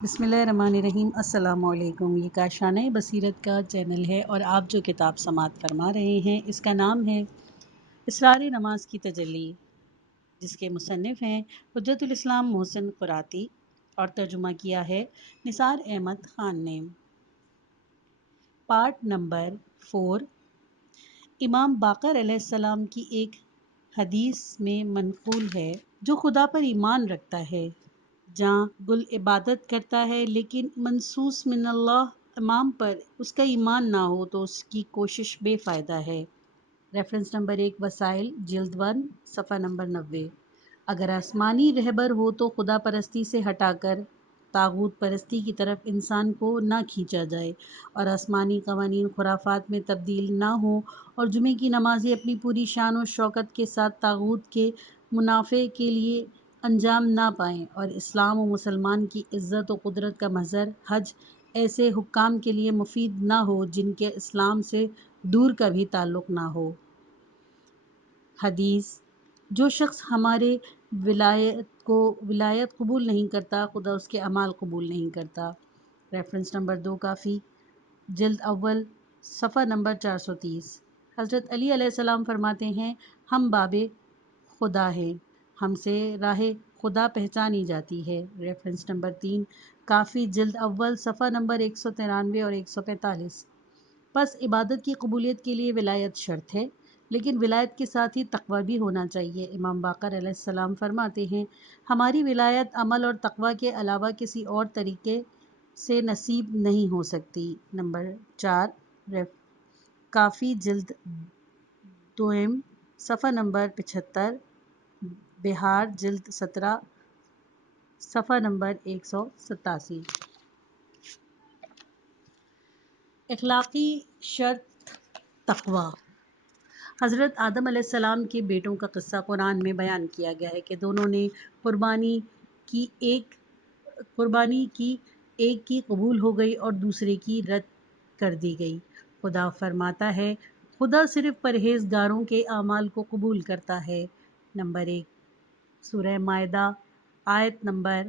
بسم اللہ الرحمن الرحیم۔ السلام علیکم۔ یہ کاشانہ بصیرت کا چینل ہے اور آپ جو کتاب سماعت فرما رہے ہیں اس کا نام ہے اسرار نماز کی تجلی، جس کے مصنف ہیں حجت الاسلام محسن قراتی اور ترجمہ کیا ہے نثار احمد خان نے۔ Part number 4۔ امام باقر علیہ السلام کی ایک حدیث میں منقول ہے، جو خدا پر ایمان رکھتا ہے، جہاں گل عبادت کرتا ہے لیکن منصوص من اللہ امام پر اس کا ایمان نہ ہو تو اس کی کوشش بے فائدہ ہے۔ ریفرنس نمبر 1 وسائل جلد 1 صفحہ نمبر 90۔ اگر آسمانی رہبر ہو تو خدا پرستی سے ہٹا کر طاغوت پرستی کی طرف انسان کو نہ کھینچا جائے، اور آسمانی قوانین خرافات میں تبدیل نہ ہوں، اور جمعے کی نمازیں اپنی پوری شان و شوکت کے ساتھ طاغوت کے منافع کے لیے انجام نہ پائیں، اور اسلام و مسلمان کی عزت و قدرت کا مظہر حج ایسے حکام کے لیے مفید نہ ہو جن کے اسلام سے دور کا بھی تعلق نہ ہو۔ حدیث: جو شخص ہمارے ولایت قبول نہیں کرتا، خدا اس کے اعمال قبول نہیں کرتا۔ ریفرنس نمبر 2 کافی جلد اول صفحہ نمبر 430۔ حضرت علی علیہ السلام فرماتے ہیں، ہم باب خدا ہیں، ہم سے راہ خدا پہچانی جاتی ہے۔ ریفرنس نمبر 3 کافی جلد اول صفحہ نمبر 193 اور 145۔ پس عبادت کی قبولیت کے لیے ولایت شرط ہے، لیکن ولایت کے ساتھ ہی تقوی بھی ہونا چاہیے۔ امام باقر علیہ السلام فرماتے ہیں، ہماری ولایت عمل اور تقوی کے علاوہ کسی اور طریقے سے نصیب نہیں ہو سکتی۔ نمبر 4 کافی جلد دوئم صفحہ نمبر 75، بہار جلد 17 صفحہ نمبر 187۔ اخلاقی شرط تقوی۔ حضرت آدم علیہ السلام کے بیٹوں کا قصہ قرآن میں بیان کیا گیا ہے کہ دونوں نے قربانی کی، ایک کی قبول ہو گئی اور دوسرے کی رد کر دی گئی۔ خدا فرماتا ہے، خدا صرف پرہیزگاروں کے اعمال کو قبول کرتا ہے۔ نمبر 1 سورہ مائدہ آیت نمبر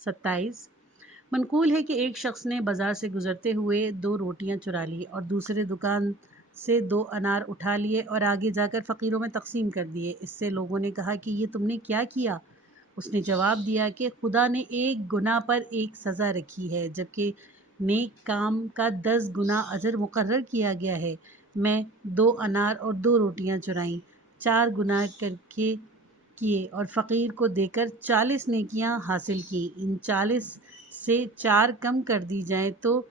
27۔ منقول ہے کہ ایک شخص نے بازار سے گزرتے ہوئے 2 روٹیاں چرا لی اور دوسرے دکان سے 2 انار اٹھا لیے اور آگے جا کر فقیروں میں تقسیم کر دیے۔ اس سے لوگوں نے کہا کہ یہ تم نے کیا کیا؟ اس نے جواب دیا کہ خدا نے ایک گناہ پر ایک سزا رکھی ہے، جبکہ نیک کام کا 10 گنا اجر مقرر کیا گیا ہے۔ میں 2 انار اور 2 روٹیاں چرائیں، 4 گناہ کیے اور فقیر کو دے کر 40 نیکیاں حاصل کی۔ ان 40 سے 4 کم کر دی جائیں تو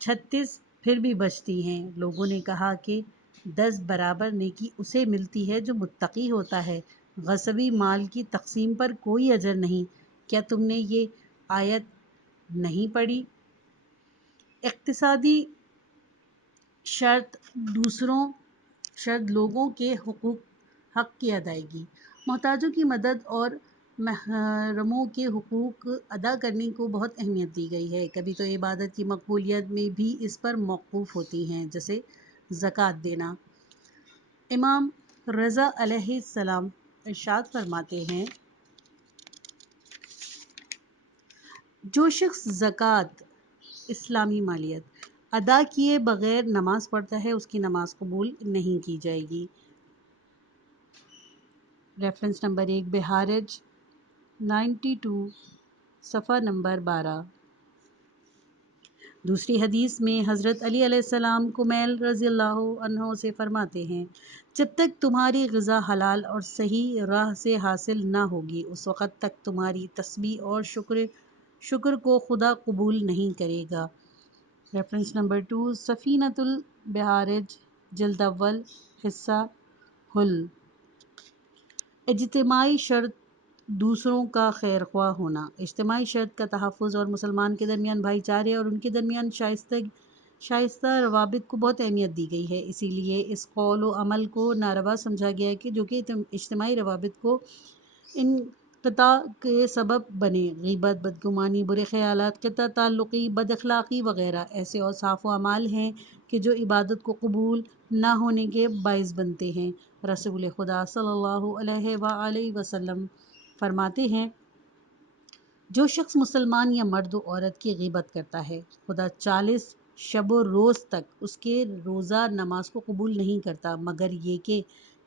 36 پھر بھی بچتی ہیں۔ لوگوں نے کہا کہ 10 برابر نیکی اسے ملتی ہے جو متقی ہوتا ہے، غصبی مال کی تقسیم پر کوئی اجر نہیں۔ کیا تم نے یہ آیت نہیں پڑھی؟ اقتصادی شرط لوگوں کے حق کی ادائیگی۔ محتاجوں کی مدد اور محروموں کے حقوق ادا کرنے کو بہت اہمیت دی گئی ہے۔ کبھی تو عبادت کی مقبولیت میں بھی اس پر موقوف ہوتی ہیں، جیسے زکوٰۃ دینا۔ امام رضا علیہ السلام ارشاد فرماتے ہیں، جو شخص زکوٰۃ اسلامی مالیت ادا کیے بغیر نماز پڑھتا ہے، اس کی نماز قبول نہیں کی جائے گی۔ ریفرنس نمبر 1 بہارج 92 صفحہ نمبر 12۔ دوسری حدیث میں حضرت علی علیہ السلام کمیل رضی اللہ عنہ سے فرماتے ہیں، جب تک تمہاری غذا حلال اور صحیح راہ سے حاصل نہ ہوگی، اس وقت تک تمہاری تسبیح اور شکر کو خدا قبول نہیں کرے گا۔ ریفرنس نمبر 2 سفینۃ البہارج جلد اول حصہ حل۔ اجتماعی شرط دوسروں کا خیر خواہ ہونا۔ اجتماعی شرط کا تحفظ اور مسلمان کے درمیان بھائی چارے اور ان کے درمیان شائستہ روابط کو بہت اہمیت دی گئی ہے۔ اسی لیے اس قول و عمل کو ناروا سمجھا گیا ہے جو کہ اجتماعی روابط کو انقطاع کے سبب بنے۔ غیبت، بدگمانی، برے خیالات، قطع تعلقی، بد اخلاقی وغیرہ ایسے اوصاف و اعمال ہیں کہ جو عبادت کو قبول نہ ہونے کے باعث بنتے ہیں۔ رسول خدا صلی اللہ علیہ وآلہ وسلم فرماتے ہیں، جو شخص مسلمان یا مرد و عورت کی غیبت کرتا ہے خدا 40 شب و روز تک اس کے روزہ نماز کو قبول نہیں کرتا مگر یہ کہ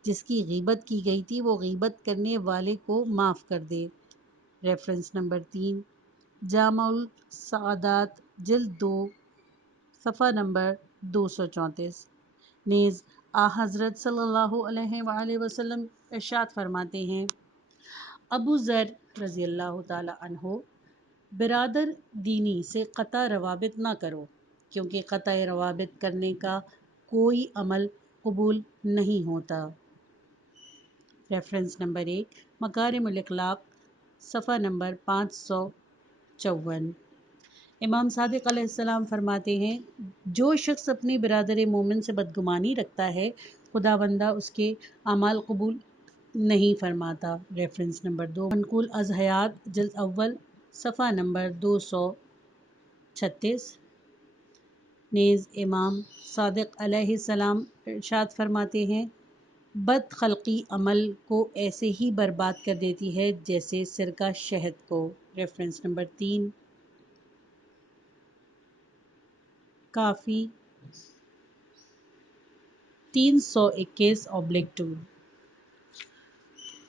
جس کی غیبت کی گئی تھی وہ غیبت کرنے والے کو معاف کر دے۔ ریفرنس نمبر 3 جامع السعادات جلد 2 صفحہ نمبر 234۔ نیز حضرت صلی اللہ علیہ وآلہ وسلم ارشاد فرماتے ہیں، ابو ذر رضی اللہ تعالی عنہ، برادر دینی سے قطع روابط نہ کرو کیونکہ قطع روابط کرنے کا کوئی عمل قبول نہیں ہوتا۔ ریفرنس نمبر 1 مکارم الاخلاق صفحہ نمبر 554۔ امام صادق علیہ السلام فرماتے ہیں، جو شخص اپنے برادر مومن سے بدگمانی رکھتا ہے خداوندہ اس کے اعمال قبول نہیں فرماتا۔ ریفرنس نمبر 2 منقول از حیات جلد اول صفحہ نمبر 236۔ نیز امام صادق علیہ السلام ارشاد فرماتے ہیں، بد خلقی عمل کو ایسے ہی برباد کر دیتی ہے جیسے سرکہ شہد کو۔ ریفرنس نمبر 3 کافی 321/2۔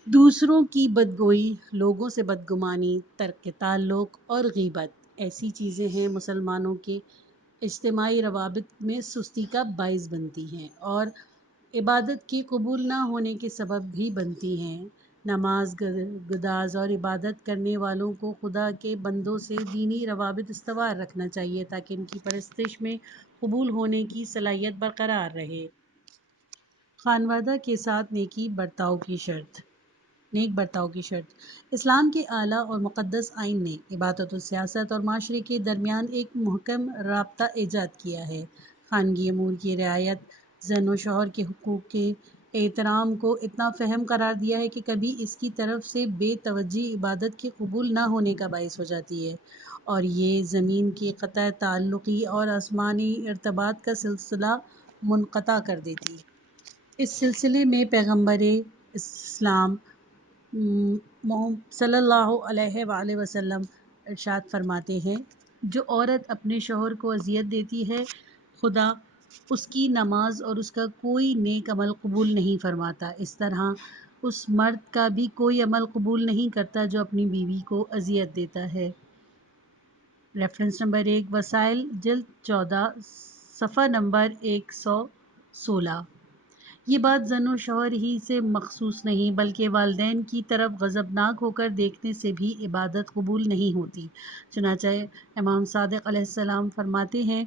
دوسروں کی بدگوئی، لوگوں سے بدگمانی، ترک تعلق اور غیبت ایسی چیزیں ہیں مسلمانوں کے اجتماعی روابط میں سستی کا باعث بنتی ہیں اور عبادت کے قبول نہ ہونے کے سبب بھی بنتی ہیں۔ نماز گداز اور عبادت کرنے والوں کو خدا کے بندوں سے دینی روابط استوار رکھنا چاہیے تاکہ ان کی پرستش میں قبول ہونے کی صلاحیت برقرار رہے۔ خانوادہ کے ساتھ نیک برتاؤ کی شرط۔ اسلام کے اعلیٰ اور مقدس آئین نے عبادت و سیاست اور معاشرے کے درمیان ایک محکم رابطہ ایجاد کیا ہے۔ خانگی امور کی رعایت زن و شوہر کے حقوق کے احترام کو اتنا فہم قرار دیا ہے کہ کبھی اس کی طرف سے بے توجہی عبادت کے قبول نہ ہونے کا باعث ہو جاتی ہے اور یہ زمین کے قطع تعلقی اور آسمانی ارتباط کا سلسلہ منقطع کر دیتی ہے۔ اس سلسلے میں پیغمبر اسلام صلی اللہ علیہ وآلہ وسلم ارشاد فرماتے ہیں، جو عورت اپنے شوہر کو اذیت دیتی ہے خدا اس کی نماز اور اس کا کوئی نیک عمل قبول نہیں فرماتا، اس طرح اس مرد کا بھی کوئی عمل قبول نہیں کرتا جو اپنی بیوی کو اذیت دیتا ہے۔ ریفرنس نمبر 1 وسائل جلد 14 صفحہ نمبر 116۔ یہ بات زن و شوہر ہی سے مخصوص نہیں بلکہ والدین کی طرف غضبناک ہو کر دیکھنے سے بھی عبادت قبول نہیں ہوتی۔ چنانچہ امام صادق علیہ السلام فرماتے ہیں،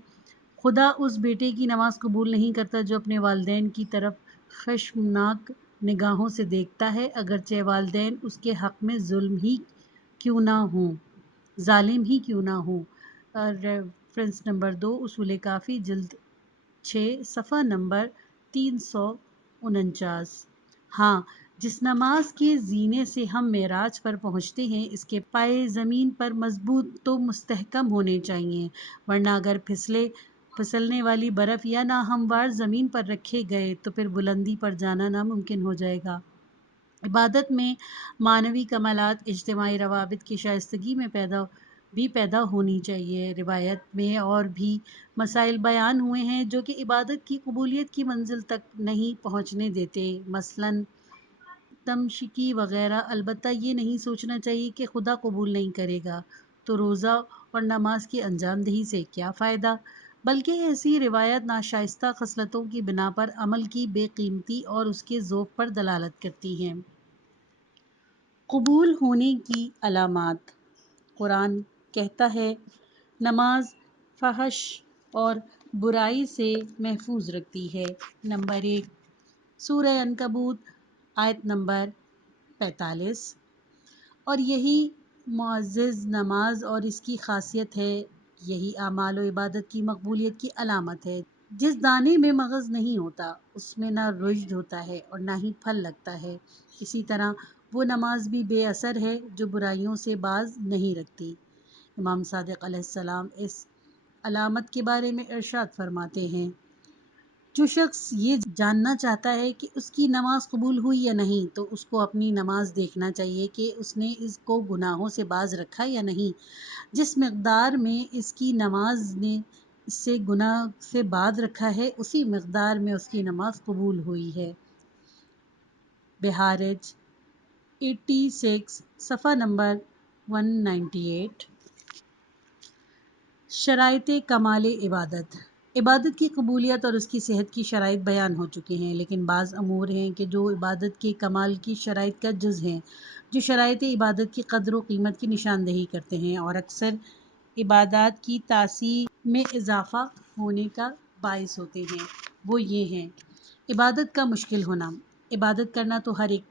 خدا اس بیٹے کی نماز قبول نہیں کرتا جو اپنے والدین کی طرف خشمناک نگاہوں سے دیکھتا ہے اگرچہ والدین اس کے حق میں ظالم ہی کیوں نہ ہوں۔ ریفرنس نمبر 2 اصول کافی جلد 6 صفحہ نمبر 349۔ ہاں، جس نماز کے زینے سے ہم معراج پر پہنچتے ہیں اس کے پائے زمین پر مضبوط تو مستحکم ہونے چاہیے، ورنہ اگر پھسلنے والی برف یا ناہموار زمین پر رکھے گئے تو پھر بلندی پر جانا ناممکن ہو جائے گا۔ عبادت میں معنوی کمالات اجتماعی روابط کی شائستگی میں پیدا ہونی چاہیے۔ روایت میں اور بھی مسائل بیان ہوئے ہیں جو کہ عبادت کی قبولیت کی منزل تک نہیں پہنچنے دیتے، مثلاً تمشکی وغیرہ۔ البتہ یہ نہیں سوچنا چاہیے کہ خدا قبول نہیں کرے گا تو روزہ اور نماز کی انجام دہی سے کیا فائدہ، بلکہ ایسی روایت ناشائستہ خصلتوں کی بنا پر عمل کی بے قیمتی اور اس کے ذوق پر دلالت کرتی ہیں۔ قبول ہونے کی علامات۔ قرآن کہتا ہے، نماز فحش اور برائی سے محفوظ رکھتی ہے۔ نمبر 1 سورہ عنکبوت آیت نمبر 45۔ اور یہی معزز نماز اور اس کی خاصیت ہے، یہی اعمال و عبادت کی مقبولیت کی علامت ہے۔ جس دانے میں مغز نہیں ہوتا اس میں نہ رشد ہوتا ہے اور نہ ہی پھل لگتا ہے، اسی طرح وہ نماز بھی بے اثر ہے جو برائیوں سے باز نہیں رکھتی۔ امام صادق علیہ السلام اس علامت کے بارے میں ارشاد فرماتے ہیں، جو شخص یہ جاننا چاہتا ہے کہ اس کی نماز قبول ہوئی یا نہیں تو اس کو اپنی نماز دیکھنا چاہیے کہ اس نے اس کو گناہوں سے باز رکھا یا نہیں۔ جس مقدار میں اس کی نماز نے اس سے گناہ سے باز رکھا ہے اسی مقدار میں اس کی نماز قبول ہوئی ہے۔ بہارج 86 صفحہ نمبر 198۔ شرائط کمال عبادت۔ عبادت کی قبولیت اور اس کی صحت کی شرائط بیان ہو چکے ہیں، لیکن بعض امور ہیں کہ جو عبادت کے کمال کی شرائط کا جز ہیں، جو شرائط عبادت کی قدر و قیمت کی نشاندہی کرتے ہیں اور اکثر عبادات کی تاثیر میں اضافہ ہونے کا باعث ہوتے ہیں۔ وہ یہ ہیں: عبادت کا مشکل ہونا۔ عبادت کرنا تو ہر ایک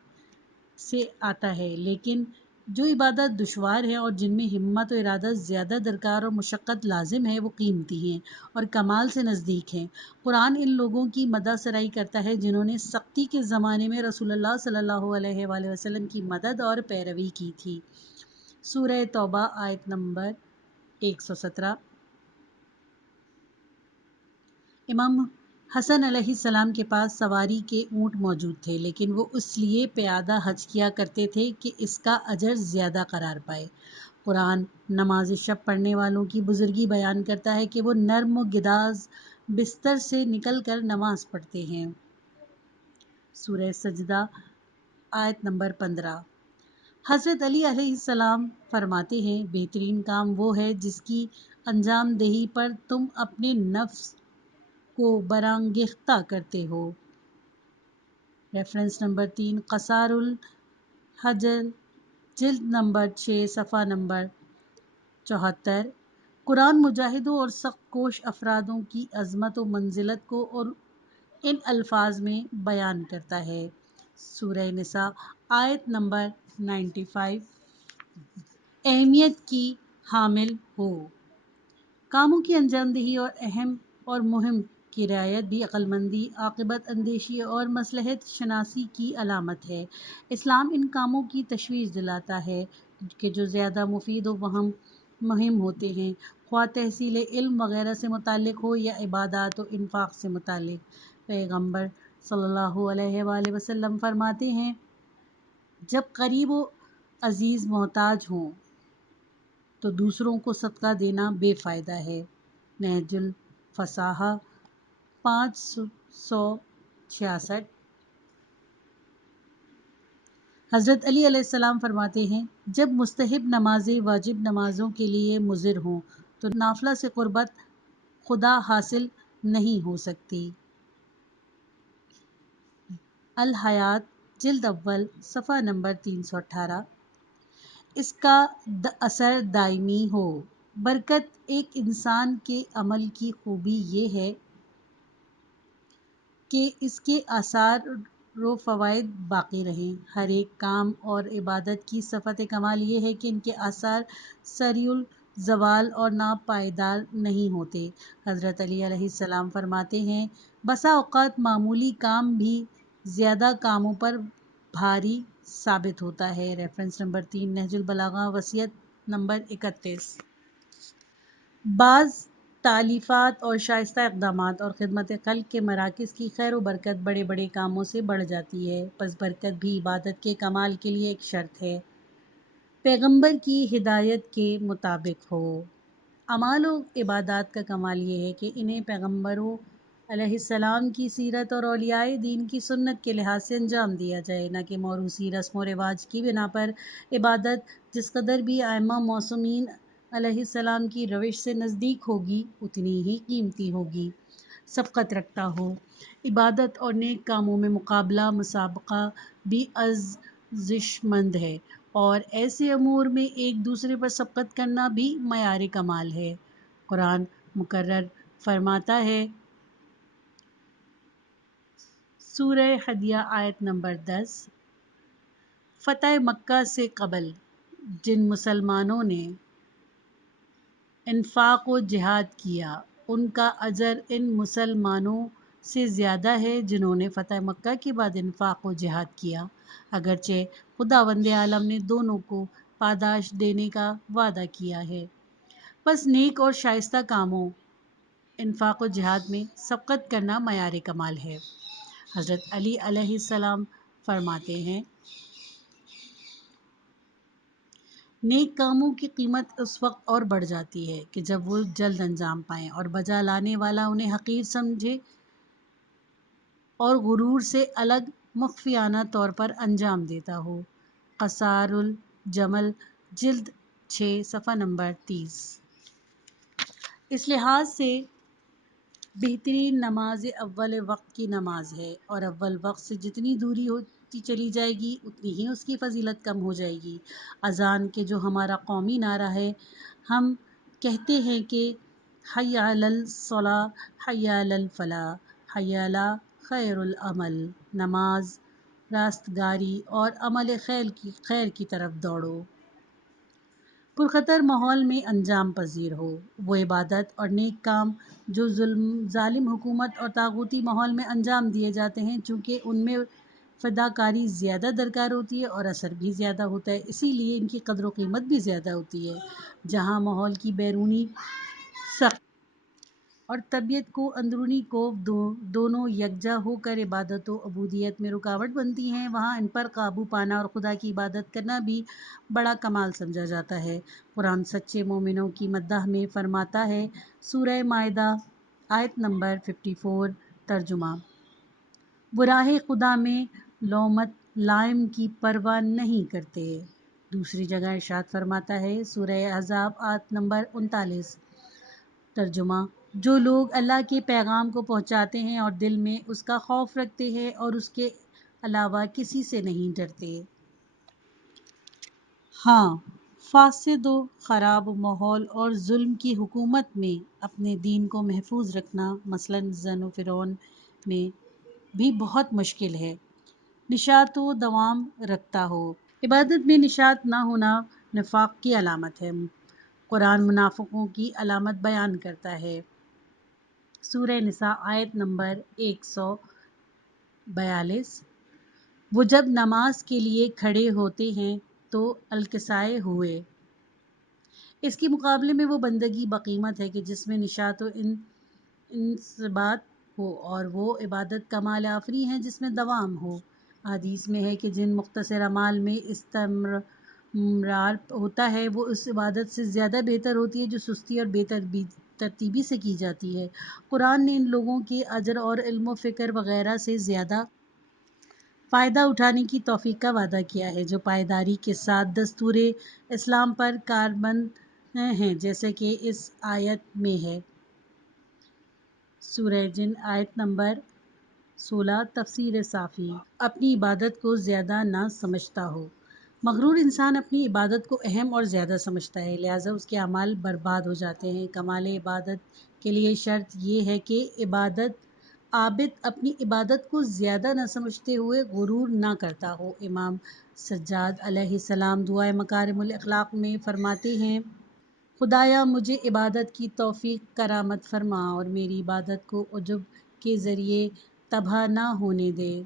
سے آتا ہے، لیکن جو عبادت دشوار ہے اور جن میں ہمت و ارادہ زیادہ درکار اور مشقت لازم ہے وہ قیمتی ہیں اور کمال سے نزدیک ہیں۔ قرآن ان لوگوں کی مدح سرائی کرتا ہے جنہوں نے سختی کے زمانے میں رسول اللہ صلی اللہ علیہ وآلہ وسلم کی مدد اور پیروی کی تھی۔ سورہ توبہ آیت نمبر 117۔ امام حسن علیہ السلام کے پاس سواری کے اونٹ موجود تھے، لیکن وہ اس لیے پیادہ حج کیا کرتے تھے کہ اس کا اجر زیادہ قرار پائے۔ قرآن نماز شب پڑھنے والوں کی بزرگی بیان کرتا ہے کہ وہ نرم و گداز بستر سے نکل کر نماز پڑھتے ہیں۔ سورہ سجدہ آیت نمبر 15۔ حضرت علی علیہ السلام فرماتے ہیں، بہترین کام وہ ہے جس کی انجام دہی پر تم اپنے نفس کو برانگیختہ کرتے ہو۔ ریفرنس نمبر 3 قصار الحجر جلد نمبر 6 صفحہ نمبر 74۔ قرآن مجاہدوں اور سخت کوش افرادوں کی عظمت و منزلت کو اور ان الفاظ میں بیان کرتا ہے۔ سورہ نساء آیت نمبر 95۔ اہمیت کی حامل ہو۔ کاموں کی انجام دہی اور اہم اور مہم کی رعایت بھی عقلمندی، عاقبت اندیشی اور مصلحت شناسی کی علامت ہے۔ اسلام ان کاموں کی تشویش دلاتا ہے کہ جو زیادہ مفید و مہم ہوتے ہیں، خواہ تحصیل علم وغیرہ سے متعلق ہو یا عبادات و انفاق سے متعلق۔ پیغمبر صلی اللہ علیہ وآلہ وسلم فرماتے ہیں، جب قریب و عزیز محتاج ہوں تو دوسروں کو صدقہ دینا بے فائدہ ہے۔ نہج الفصاحہ 566۔ حضرت علی علیہ السلام فرماتے ہیں، جب مستحب نمازیں واجب نمازوں کے لیے مضر ہوں تو نافلہ سے قربت خدا حاصل نہیں ہو سکتی۔ الحیات جلد اول صفحہ نمبر 318۔ اس کا اثر دائمی ہو۔ برکت ایک انسان کے عمل کی خوبی یہ ہے کہ اس کے آثار و فوائد باقی رہیں۔ ہر ایک کام اور عبادت کی صفت کمال یہ ہے کہ ان کے آثار سریع الزوال اور ناپائیدار نہیں ہوتے۔ حضرت علی علیہ السلام فرماتے ہیں، بسا اوقات معمولی کام بھی زیادہ کاموں پر بھاری ثابت ہوتا ہے۔ ریفرنس نمبر 3 نہج البلاغہ وصیت نمبر 31۔ بعض تالیفات اور شائستہ اقدامات اور خدمت خلق کے مراکز کی خیر و برکت بڑے بڑے کاموں سے بڑھ جاتی ہے، پس برکت بھی عبادت کے کمال کے لیے ایک شرط ہے، پیغمبر کی ہدایت کے مطابق ہو۔ اعمال و عبادات کا کمال یہ ہے کہ انہیں پیغمبروں علیہ السلام کی سیرت اور اولیاء دین کی سنت کے لحاظ سے انجام دیا جائے، نہ کہ موروثی رسم و رواج کی بنا پر۔ عبادت جس قدر بھی ائمہ معصومین علیہ السلام کی روش سے نزدیک ہوگی اتنی ہی قیمتی ہوگی، سبقت رکھتا ہو۔ عبادت اور نیک کاموں میں مقابلہ مسابقہ بھی ارزش مند ہے، اور ایسے امور میں ایک دوسرے پر سبقت کرنا بھی معیار کمال ہے۔ قرآن مقرر فرماتا ہے، سورہ حدیہ آیت نمبر 10، فتح مکہ سے قبل جن مسلمانوں نے انفاق و جہاد کیا ان کا اجر ان مسلمانوں سے زیادہ ہے جنہوں نے فتح مکہ کے بعد انفاق و جہاد کیا، اگرچہ خداوند عالم نے دونوں کو پاداش دینے کا وعدہ کیا ہے۔ بس نیک اور شائستہ کاموں انفاق و جہاد میں سبقت کرنا معیار کمال ہے۔ حضرت علی علیہ السلام فرماتے ہیں نیک کاموں کی قیمت اس وقت اور بڑھ جاتی ہے کہ جب وہ جلد انجام پائیں اور بجا لانے والا انہیں حقیر سمجھے اور غرور سے الگ مخفیانہ طور پر انجام دیتا ہو۔ قصار الجمل جلد 6 صفحہ نمبر 30۔ اس لحاظ سے بہترین نماز اول وقت کی نماز ہے، اور اول وقت سے جتنی دوری ہوتی چلی جائے گی اتنی ہی اس کی فضیلت کم ہو جائے گی۔ اذان کے جو ہمارا قومی نعرہ ہے، ہم کہتے ہیں کہ حی علی الصلاۃ، حی علی الفلاح، حی علی خیر العمل، نماز، راستگاری اور عمل خیر کی طرف دوڑو۔ پرخطر ماحول میں انجام پذیر ہو وہ عبادت اور نیک کام جو ظالم حکومت اور طاغوتی ماحول میں انجام دیے جاتے ہیں، چونکہ ان میں فداکاری زیادہ درکار ہوتی ہے اور اثر بھی زیادہ ہوتا ہے، اسی لیے ان کی قدر و قیمت بھی زیادہ ہوتی ہے۔ جہاں ماحول کی بیرونی سخت اور طبیعت کو اندرونی کوف دونوں یکجا ہو کر عبادت و عبودیت میں رکاوٹ بنتی ہیں، وہاں ان پر قابو پانا اور خدا کی عبادت کرنا بھی بڑا کمال سمجھا جاتا ہے۔ قرآن سچے مومنوں کی مدح میں فرماتا ہے، سورہ مائدہ آیت نمبر 54، ترجمہ: وہ راہ خدا میں لومت لائم کی پرواہ نہیں کرتے۔ دوسری جگہ ارشاد فرماتا ہے، سورہ احزاب آیت نمبر 39، ترجمہ: جو لوگ اللہ کے پیغام کو پہنچاتے ہیں اور دل میں اس کا خوف رکھتے ہیں اور اس کے علاوہ کسی سے نہیں ڈرتے۔ ہاں، فاسد و خراب ماحول اور ظلم کی حکومت میں اپنے دین کو محفوظ رکھنا مثلاً زن و فرعون میں بھی بہت مشکل ہے۔ نشاط و دوام رکھتا ہو عبادت میں نشاط نہ ہونا نفاق کی علامت ہے۔ قرآن منافقوں کی علامت بیان کرتا ہے، سورہ نساء آیت نمبر 142، وہ جب نماز کے لیے کھڑے ہوتے ہیں تو الکسائے ہوئے۔ اس کے مقابلے میں وہ بندگی بقیمت ہے کہ جس میں نشاط و انضباط ہو، اور وہ عبادت کمال آفری ہے جس میں دوام ہو۔ حدیث میں ہے کہ جن مختصر اعمال میں استمرار ہوتا ہے وہ اس عبادت سے زیادہ بہتر ہوتی ہے جو سستی اور بے ترتیبی سے کی جاتی ہے۔ قرآن نے ان لوگوں کے اجر اور علم و فکر وغیرہ سے زیادہ فائدہ اٹھانے کی توفیق کا وعدہ کیا ہے، جو پائیداری کے ساتھ دستور اسلام پر کاربند ہیں، جیسے کہ اس آیت میں ہے، سورہ جن آیت نمبر 16، تفسیر صافی: اپنی عبادت کو زیادہ نہ سمجھتا ہو۔ مغرور انسان اپنی عبادت کو اہم اور زیادہ سمجھتا ہے، لہٰذا اس کے اعمال برباد ہو جاتے ہیں۔ کمال عبادت کے لیے شرط یہ ہے کہ عابد اپنی عبادت کو زیادہ نہ سمجھتے ہوئے غرور نہ کرتا ہو۔ امام سجاد علیہ السلام دعائے مکارم الاخلاق میں فرماتے ہیں، خدایا مجھے عبادت کی توفیق کرامت فرما اور میری عبادت کو عجب کے ذریعے تباہ نہ ہونے دے۔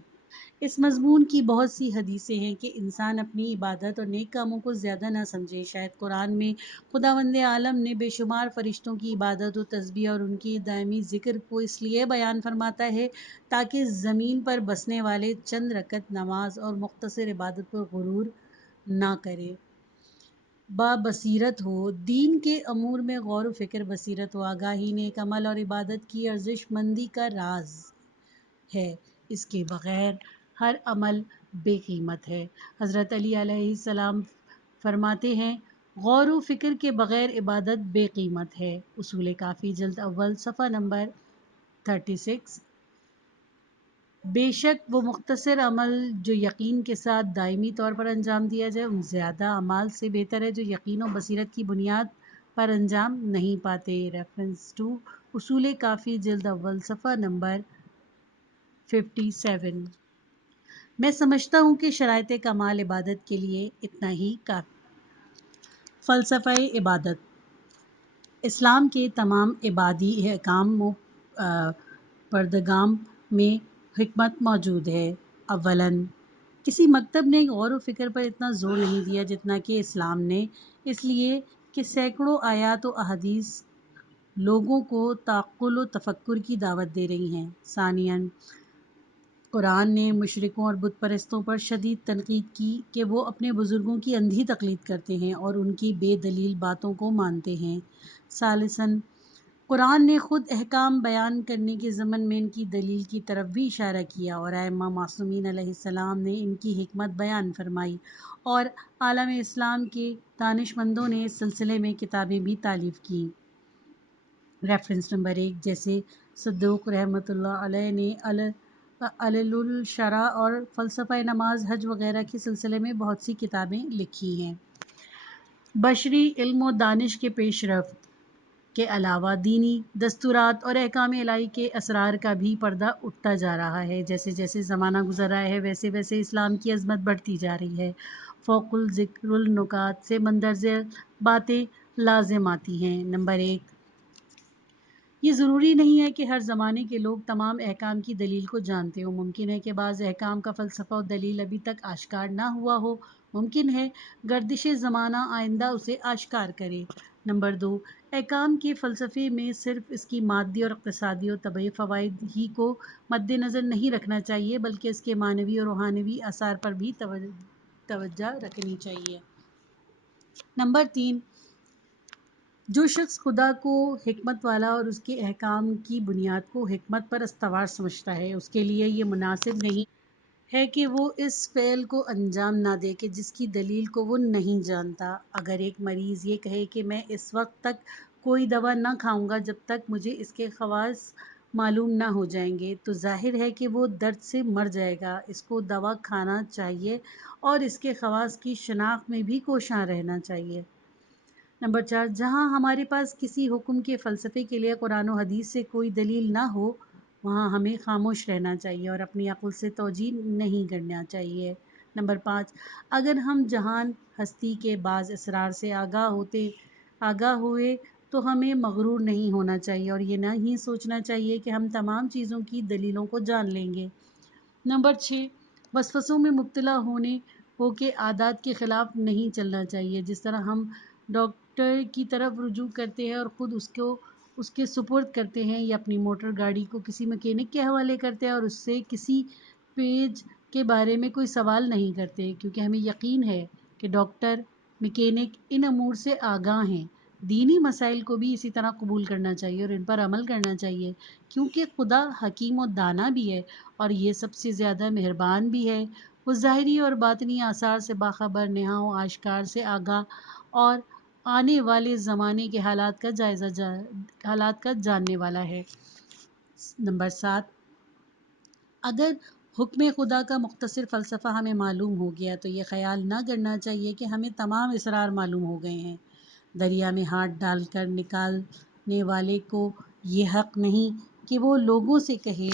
اس مضمون کی بہت سی حدیثیں ہیں کہ انسان اپنی عبادت اور نیک کاموں کو زیادہ نہ سمجھے۔ شاید قرآن میں خداوند عالم نے بے شمار فرشتوں کی عبادت و تسبیح اور ان کی دائمی ذکر کو اس لیے بیان فرماتا ہے تاکہ زمین پر بسنے والے چند رکعت نماز اور مختصر عبادت پر غرور نہ کرے، بصیرت ہو۔ دین کے امور میں غور و فکر، بصیرت و آگاہی نیک عمل اور عبادت کی ارزش مندی کا راز ہے، اس کے بغیر ہر عمل بے قیمت ہے۔ حضرت علی علیہ السلام فرماتے ہیں، غور و فکر کے بغیر عبادت بے قیمت ہے۔ اصول کافی جلد اول صفحہ نمبر 36۔ بے شک وہ مختصر عمل جو یقین کے ساتھ دائمی طور پر انجام دیا جائے ان زیادہ اعمال سے بہتر ہے جو یقین و بصیرت کی بنیاد پر انجام نہیں پاتے۔ ریفرنس ٹو اصول کافی جلد اول صفحہ نمبر 57۔ میں سمجھتا ہوں کہ شرائط کمال عبادت کے لیے اتنا ہی کافی۔ فلسفہ عبادت: اسلام کے تمام عبادی احکام و پرندگام میں حکمت موجود ہے۔ اولاً کسی مکتب نے غور و فکر پر اتنا زور نہیں دیا جتنا کہ اسلام نے، اس لیے کہ سینکڑوں آیات و احادیث لوگوں کو تعقل و تفکر کی دعوت دے رہی ہیں۔ ثانیاً، قرآن نے مشرکوں اور بت پرستوں پر شدید تنقید کی کہ وہ اپنے بزرگوں کی اندھی تقلید کرتے ہیں اور ان کی بے دلیل باتوں کو مانتے ہیں۔ ثالثاً، قرآن نے خود احکام بیان کرنے کے ضمن میں ان کی دلیل کی طرف بھی اشارہ کیا اور ائمہ معصومین علیہ السلام نے ان کی حکمت بیان فرمائی اور عالم اسلام کے دانش مندوں نے اس سلسلے میں کتابیں بھی تالیف کیں۔ ریفرنس نمبر 1، جیسے صدوق رحمۃ اللہ علیہ نے علل الشرع اور فلسفہ نماز، حج وغیرہ کے سلسلے میں بہت سی کتابیں لکھی ہیں۔ بشری علم و دانش کے پیش رفت کے علاوہ دینی دستورات اور احکام الہی کے اسرار کا بھی پردہ اٹھتا جا رہا ہے۔ جیسے جیسے زمانہ گزر رہا ہے ویسے ویسے اسلام کی عظمت بڑھتی جا رہی ہے۔ فوق الذکر النکات سے مندرجہ باتیں لازم آتی ہیں۔ نمبر 1، یہ ضروری نہیں ہے کہ ہر زمانے کے لوگ تمام احکام کی دلیل کو جانتے ہوں۔ ممکن ہے کہ بعض احکام کا فلسفہ و دلیل ابھی تک آشکار نہ ہوا ہو۔ ممکن ہے گردش زمانہ آئندہ اسے آشکار کرے۔ نمبر 2، احکام کے فلسفے میں صرف اس کی مادی اور اقتصادی و طبعی فوائد ہی کو مد نظر نہیں رکھنا چاہیے بلکہ اس کے معنوی اور روحانی آثار پر بھی توجہ رکھنی چاہیے۔ نمبر 3، جو شخص خدا کو حکمت والا اور اس کے احکام کی بنیاد کو حکمت پر استوار سمجھتا ہے، اس کے لیے یہ مناسب نہیں ہے کہ وہ اس فعل کو انجام نہ دے کہ جس کی دلیل کو وہ نہیں جانتا۔ اگر ایک مریض یہ کہے کہ میں اس وقت تک کوئی دوا نہ کھاؤں گا جب تک مجھے اس کے خواص معلوم نہ ہو جائیں گے، تو ظاہر ہے کہ وہ درد سے مر جائے گا۔ اس کو دوا کھانا چاہیے اور اس کے خواص کی شناخت میں بھی کوشاں رہنا چاہیے۔ نمبر 4، جہاں ہمارے پاس کسی حکم کے فلسفے کے لیے قرآن و حدیث سے کوئی دلیل نہ ہو وہاں ہمیں خاموش رہنا چاہیے اور اپنی عقل سے توجیہ نہیں کرنا چاہیے۔ نمبر 5، اگر ہم جہان ہستی کے بعض اسرار سے آگاہ ہوئے تو ہمیں مغرور نہیں ہونا چاہیے اور یہ نہیں سوچنا چاہیے کہ ہم تمام چیزوں کی دلیلوں کو جان لیں گے۔ نمبر 6، وسوسوں میں مبتلا ہو کے عادات کے خلاف نہیں چلنا چاہیے۔ جس طرح ہم ڈاکٹر کی طرف رجوع کرتے ہیں اور خود اس کے سپرد کرتے ہیں یا اپنی موٹر گاڑی کو کسی مکینک کے حوالے کرتے ہیں اور اس سے کسی پیچ کے بارے میں کوئی سوال نہیں کرتے کیونکہ ہمیں یقین ہے کہ ڈاکٹر مکینک ان امور سے آگاہ ہیں، دینی مسائل کو بھی اسی طرح قبول کرنا چاہیے اور ان پر عمل کرنا چاہیے کیونکہ خدا حکیم و دانا بھی ہے اور یہ سب سے زیادہ مہربان بھی ہے۔ وہ ظاہری اور باطنی آثار سے باخبر، نہاں و آشکار سے آگاہ اور آنے والے زمانے کے حالات کا جاننے والا ہے۔ نمبر 7، اگر حکم خدا کا مختصر فلسفہ ہمیں معلوم ہو گیا تو یہ خیال نہ کرنا چاہیے کہ ہمیں تمام اسرار معلوم ہو گئے ہیں۔ دریا میں ہاتھ ڈال کر نکالنے والے کو یہ حق نہیں کہ وہ لوگوں سے کہے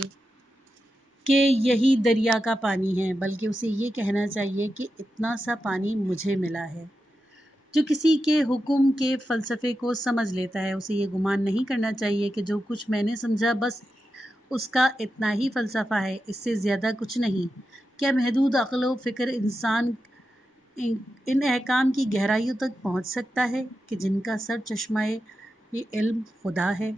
کہ یہی دریا کا پانی ہے، بلکہ اسے یہ کہنا چاہیے کہ اتنا سا پانی مجھے ملا ہے۔ جو کسی کے حکم کے فلسفے کو سمجھ لیتا ہے اسے یہ گمان نہیں کرنا چاہیے کہ جو کچھ میں نے سمجھا بس اس کا اتنا ہی فلسفہ ہے، اس سے زیادہ کچھ نہیں۔ کیا محدود عقل و فکر انسان ان احکام کی گہرائیوں تک پہنچ سکتا ہے کہ جن کا سر چشمہ علم خدا ہے؟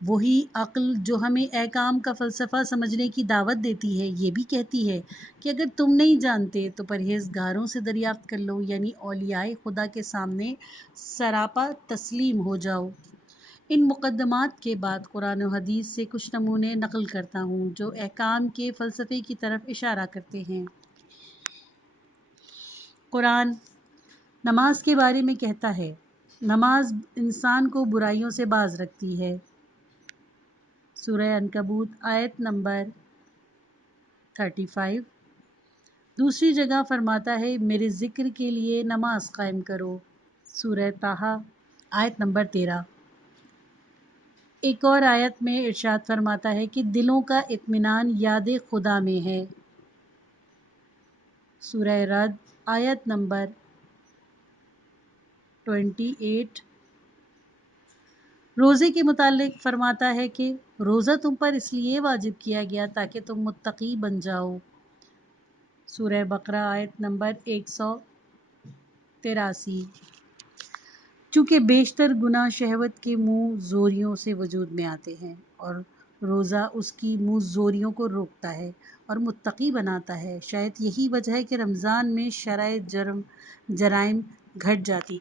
وہی عقل جو ہمیں احکام کا فلسفہ سمجھنے کی دعوت دیتی ہے یہ بھی کہتی ہے کہ اگر تم نہیں جانتے تو پرہیزگاروں سے دریافت کر لو، یعنی اولیاء خدا کے سامنے سراپا تسلیم ہو جاؤ۔ ان مقدمات کے بعد قرآن و حدیث سے کچھ نمونے نقل کرتا ہوں جو احکام کے فلسفے کی طرف اشارہ کرتے ہیں۔ قرآن نماز کے بارے میں کہتا ہے، نماز انسان کو برائیوں سے باز رکھتی ہے۔ سورہ عنکبوت آیت نمبر 35۔ دوسری جگہ فرماتا ہے میرے ذکر کے لیے نماز قائم کرو۔ سورہ طٰہٰ آیت نمبر 13۔ ایک اور آیت میں ارشاد فرماتا ہے کہ دلوں کا اطمینان یاد خدا میں ہے۔ سورہ رعد آیت نمبر 28۔ روزے کے متعلق فرماتا ہے کہ روزہ تم پر اس لیے واجب کیا گیا تاکہ تم متقی بن جاؤ۔ سورہ بقرہ آیت نمبر 183۔ چونکہ بیشتر گناہ شہوت کے منہ زوریوں سے وجود میں آتے ہیں، اور روزہ اس کی منہ زوریوں کو روکتا ہے اور متقی بناتا ہے۔ شاید یہی وجہ ہے کہ رمضان میں شرح جرائم گھٹ جاتی۔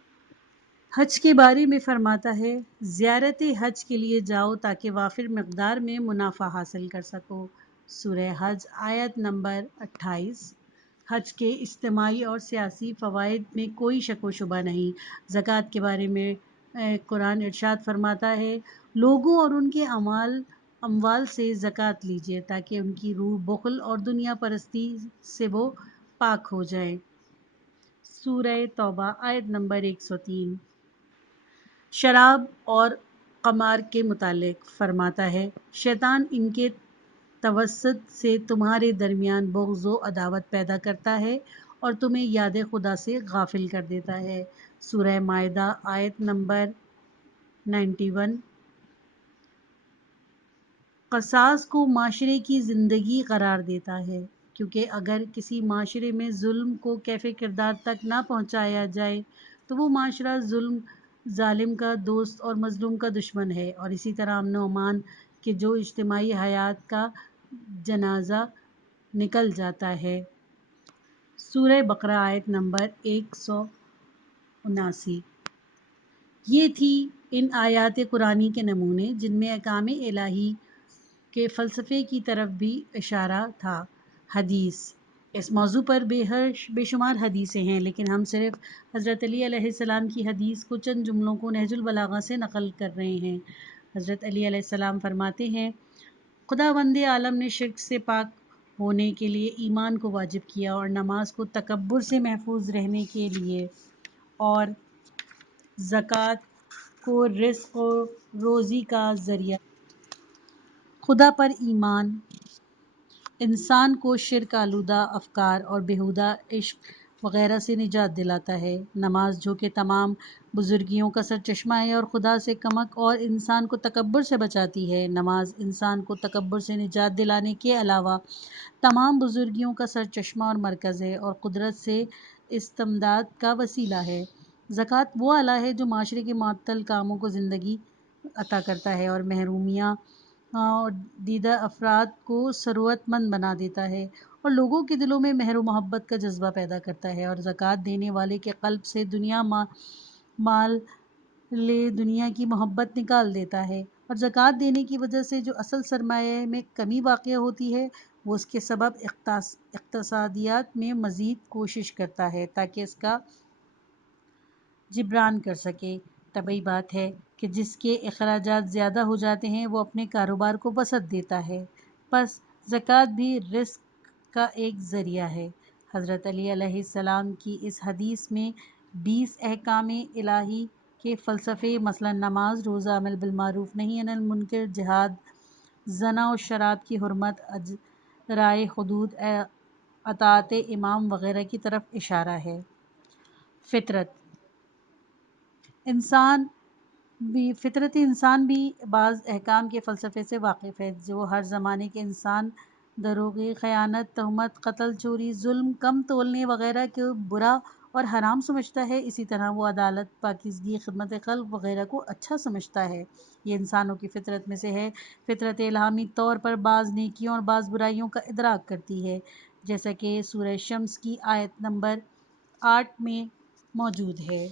حج کے بارے میں فرماتا ہے، زیارت حج کے لیے جاؤ تاکہ وافر مقدار میں منافع حاصل کر سکو۔ سورہ حج آیت نمبر 28۔ حج کے اجتماعی اور سیاسی فوائد میں کوئی شک و شبہ نہیں۔ زکوٰۃ کے بارے میں قرآن ارشاد فرماتا ہے، لوگوں اور ان کے اموال سے زکوٰۃ لیجیے تاکہ ان کی روح بخل اور دنیا پرستی سے وہ پاک ہو جائیں۔ سورہ توبہ آیت نمبر 103۔ شراب اور قمار کے متعلق فرماتا ہے، شیطان ان کے توسط سے تمہارے درمیان بغض و عداوت پیدا کرتا ہے اور تمہیں یاد خدا سے غافل کر دیتا ہے۔ سورہ مائدہ آیت نمبر 91۔ قصاص کو معاشرے کی زندگی قرار دیتا ہے، کیونکہ اگر کسی معاشرے میں ظلم کو کیف کردار تک نہ پہنچایا جائے تو وہ معاشرہ ظالم کا دوست اور مظلوم کا دشمن ہے، اور اسی طرح امن و امان کے جو اجتماعی حیات کا جنازہ نکل جاتا ہے۔ سورہ بقرہ آیت نمبر 179۔ یہ تھی ان آیات قرآنی کے نمونے جن میں احکام الہی کے فلسفے کی طرف بھی اشارہ تھا۔ حدیث۔ اس موضوع پر بے شمار حدیثیں ہیں، لیکن ہم صرف حضرت علی علیہ السلام کی حدیث کو چند جملوں کو نہج البلاغہ سے نقل کر رہے ہیں۔ حضرت علی علیہ السلام فرماتے ہیں، خداوند عالم نے شرک سے پاک ہونے کے لیے ایمان کو واجب کیا اور نماز کو تکبر سے محفوظ رہنے کے لیے، اور زکوٰۃ کو رزق و روزی کا ذریعہ۔ خدا پر ایمان انسان کو شرک آلودہ افکار اور بیہودہ عشق وغیرہ سے نجات دلاتا ہے۔ نماز جو کہ تمام بزرگیوں کا سرچشمہ ہے اور خدا سے کمک اور انسان کو تکبر سے بچاتی ہے۔ نماز انسان کو تکبر سے نجات دلانے کے علاوہ تمام بزرگیوں کا سرچشمہ اور مرکز ہے اور قدرت سے استمداد کا وسیلہ ہے۔ زکوٰۃ وہ آلہ ہے جو معاشرے کے معطل کاموں کو زندگی عطا کرتا ہے اور محرومیہ دیدہ افراد کو ثروت مند بنا دیتا ہے اور لوگوں کے دلوں میں مہر و محبت کا جذبہ پیدا کرتا ہے، اور زکوٰۃ دینے والے کے قلب سے مال دنیا کی محبت نکال دیتا ہے، اور زکوٰۃ دینے کی وجہ سے جو اصل سرمایہ میں کمی واقع ہوتی ہے وہ اس کے سبب اقتصادیات میں مزید کوشش کرتا ہے تاکہ اس کا جبران کر سکے۔ طبیعی بات ہے کہ جس کے اخراجات زیادہ ہو جاتے ہیں وہ اپنے کاروبار کو وسعت دیتا ہے، پس زکوٰۃ بھی رزق کا ایک ذریعہ ہے۔ حضرت علی علیہ السلام کی اس حدیث میں 20 احکام الہی کے فلسفے مثلا نماز، روزہ، امر بالمعروف، نہی عن المنکر، جہاد، زنا و شراب کی حرمت، اجرائے حدود، اطاعت امام وغیرہ کی طرف اشارہ ہے۔ فطرت انسان بھی بعض احکام کے فلسفے سے واقف ہے جو ہر زمانے کے انسان دروغی، خیانت، تہمت، قتل، چوری، ظلم، کم تولنے وغیرہ کو برا اور حرام سمجھتا ہے۔ اسی طرح وہ عدالت، پاکیزگی، خدمت خلق وغیرہ کو اچھا سمجھتا ہے۔ یہ انسانوں کی فطرت میں سے ہے۔ فطرت الہامی طور پر بعض نیکیوں اور بعض برائیوں کا ادراک کرتی ہے، جیسا کہ سورہ شمس کی آیت نمبر 8 میں موجود ہے۔